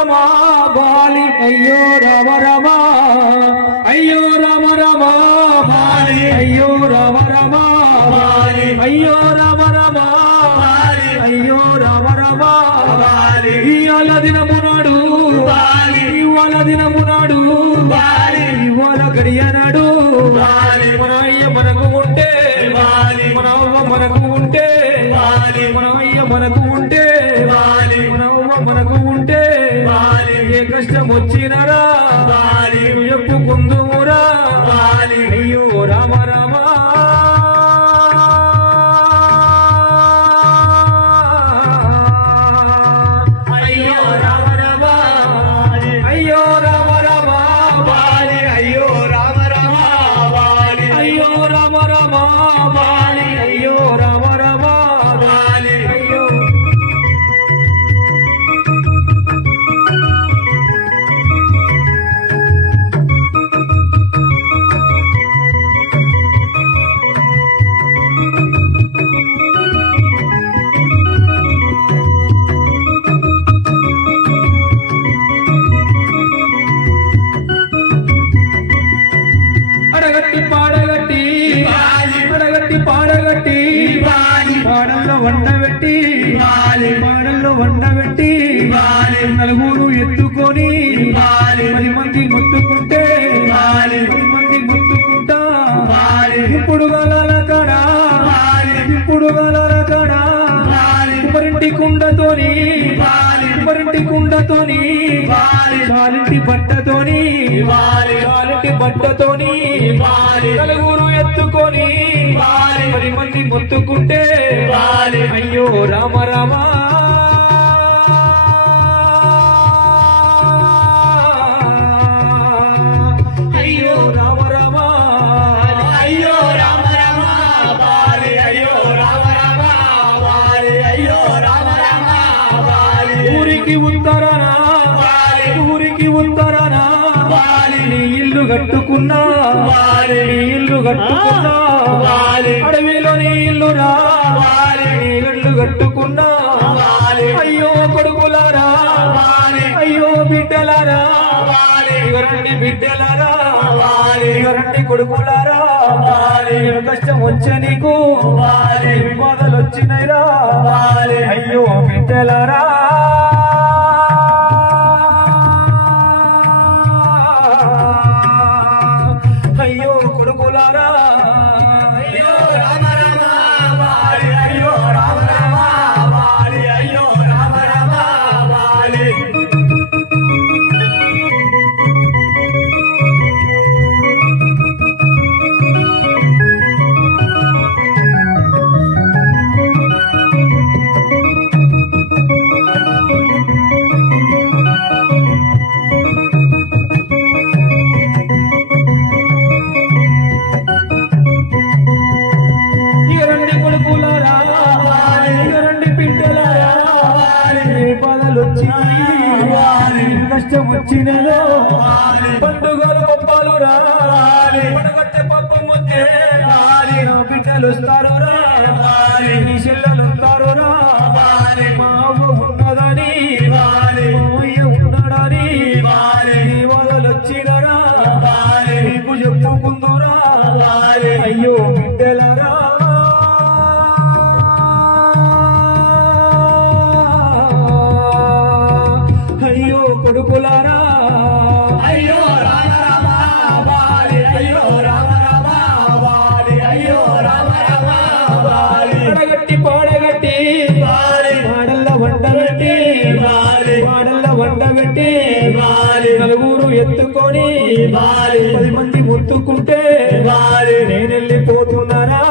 Rama Bali అయ్యో రామ రమ అయ్యో Rama Rama Bali అయ్యో రామ రమ బాలి అయ్యో రామ రమ బాలి అయ్యో రామ రమ బాలి ఇవాళ దినమునాడు బాలి ఇవాళ దినమునాడు బాలి ఇవాళ గడియనాడు బాలి మన అయ్య మనకు ఉంటే బాలి మన అవ్వ మనకు ఉంటే బాలి మన అయ్య మనకు ఉంటే బాలి మన అవ్వ మనకు ఉంటే బాలి ఏ కష్టం వచ్చినరా బాలి చెప్పుకుందుమురా బాలి అయ్యో రామ రామ అయ్యో రామ రామ అయ్యో రామ రామ బాలి అయ్యో రామ రామ బాలి అయ్యో రామ రామ బాలి అయ్యో రామ రామ బాలి అయ్యో అడగట్టి పాడగట్టి అడగట్టి పాడగట్టి పాడల్లో వండబెట్టి పాడల్లో వండబెట్టి నలుగురు ఎత్తుకొని 10 మంది మొత్తుకుంటే 10 మంది మొత్తుకుంటా ఇప్పుడు గల కడా ఇప్పుడు గల కడా మరింటి కుండతోని మరింటి కుండతోని చాలింటి బట్టతోని చాలింటి బట్టతోని నలుగురు ఎత్తుకొని 10 మంది మొత్తుకుంటే అయ్యో రామ రామ అయ్యో రామ రామ అయ్యో రామ రామ బాలి అయ్యో రామ రామ బాలి అయ్యో రామ రామ బాలి ఊరికి ఉత్తరాన ఊరికి ఉత్తరాన నీ ఇల్లు కట్టుకున్నా నీ ఇల్లు కట్టుకున్నా అడవిలో నీ ఇల్లురా నీ ఇల్లు కట్టుకున్నా అయ్యో కొడుకులారా అయ్యో బిడ్డలారా రండి బిడ్డలారా రండి కొడుకులారా కష్టం వచ్చే నీకు బాధలు వచ్చినాయిరా అయ్యో బిడ్డలారా అయ్యో కొడుకులారా అయ్యో రామ రామ బాలి అయ్యో రామ రామ బాలి అయ్యో రామ రామ బాలి కష్టం వచ్చినదో పండుగలు పప్పాలు రాలి పడగట్టె పప్పు ముద్దే రాలి నా బిడ్డలు వస్తారు రాలి నీ చెల్లెలు వస్తారు రాలి మా అవ్వ ఉన్నదని రాలి మామయ్య ఉన్నాడని రాలి నీ వదలు వచ్చినరా రాలి నీకు చెప్పుకుందురా రాలి అయ్యో బిడ్డలరా అయ్యో కొడుకులారా అయ్యో రామ రామ బాలి అయ్యో రామ రామ బాలి అయ్యో రామ రామ బాలి పడగట్టి పాడగట్టి పాడల్ల వండబెట్టి పాడల్ల వండబెట్టి నలుగురు ఎత్తుకొని 10 మంది మొత్తుకుంటే నేనెళ్ళిపోతున్నారా